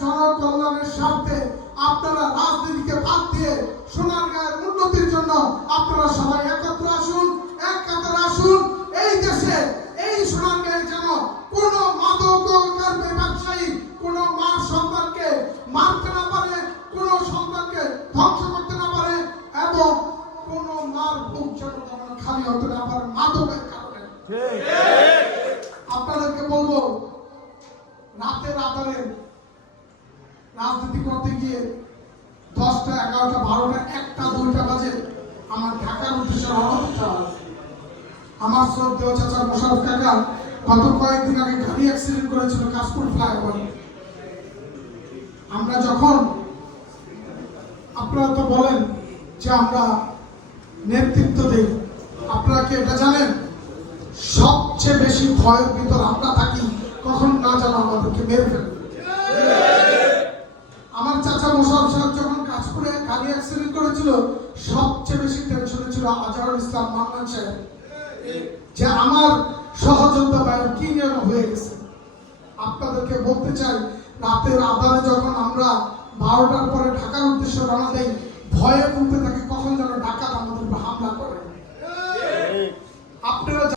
জনকল্যাণের স্বার্থে আপনারা রাজনীতিকে বাদ দিয়ে সোনারগাঁয়ের উন্নতির জন্য আপনারা সবাই একত্র আসুন এক কাতারে আসুন। এই দেশে এই সোনারগাঁয়ে যেন কোন মাদক ব্যবসায়ী কোন মা সন্তানকে মারতে না পারে কোন সন্তানকে ধ্বংস করতে না পারে এবং কোন মার বুক যেন খালি হতে না পারে মাদকের কারণে। আপনাদেরকে বলব রাতের আধারে রাজনীতি করতে গিয়ে দশটা, এগারোটা, বারোটা, একটা, দুইটা বাজে আমার ঢাকার উদ্দেশ্যে রওনা আমার শ্রদ্ধেয় চাচা মোশারফ কাকা গত কয়েকদিন আগে গাড়ি অ্যাক্সিডেন্ট করেছিল কাশপুর ফ্লাইওভার। আমরা যখন, আপনারা তো বলেন যে আমরা নেতৃত্ব দিই, আপনারা কি এটা জানেন? সবচেয়ে বেশি ভয়ের ভিতর আমরা থাকি, কখন না জানা আমাদেরকে মেরে ফেলবে। ছিল সবচেয়ে বেশি টেনশন ছিল আজহারুল ইসলাম মান্নান সাহেব। যে আমার সহযোগিতা ভাইয়ের কি যেন হয়ে গেছে? আপনাদেরকে বলতে চাই রাতের আধারে যখন আমরা বারোটার পরে ঢাকার উদ্দেশ্যে রানা দেয় ভয়ে ঘুরতে থাকি।